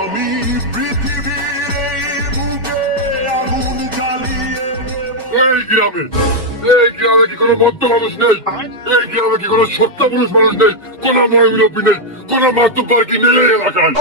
আমি পৃথিবীর এই বুকে আগুন জ্বালিয়ে এই গ্রামে কি কোনো বদ্ধ মানুষ নেই? এই গ্রামে কি কোনো সত্য পুরুষ মানুষ নেই? কোনো মহিলাপি নেই? কোনো মাতুব্বার কি নেই এই এলাকায়?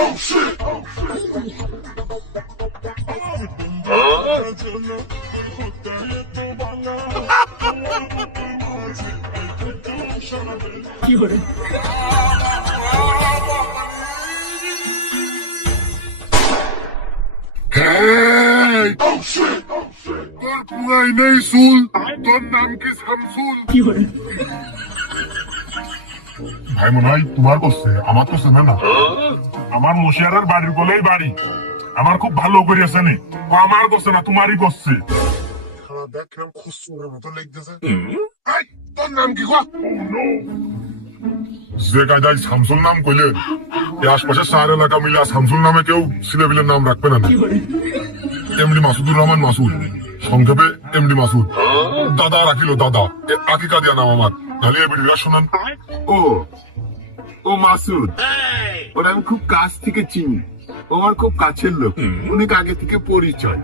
তোর পুরাই নেই সুল, তোর নাম কি শামসুল? ভাই মনে হয় তোমার করছে, আমার করছে না। না আমার মশিয়ারের বাড়ির বলেই বাড়ি, আমার খুব ভালো করিয়াছে নি, আমার করছে না, তোমারই করছে। দেখ কিরম খুচুরের মতো লেগতেছে। তোর নাম কি গো? যে কায়দায় শামসুল নাম কইলেন, এই আশপাশের শহর এলাকা মিলে শামসুল নামে কেউ ছেলেবিলের নাম রাখবে না। এমডি মাসুদুর রহমান মাসুদ, সংক্ষেপে এমডি মাসুদ। দাদা রাখিল দাদা, আকিকা দিয়া নাম আমার। তাহলে এ ভিডিওটা শোনান। ও মাসুদ, ওরা আমি খুব কাছ থেকে চিনি, ও আমার খুব কাছের লোক, অনেক আগে থেকে পরিচয়।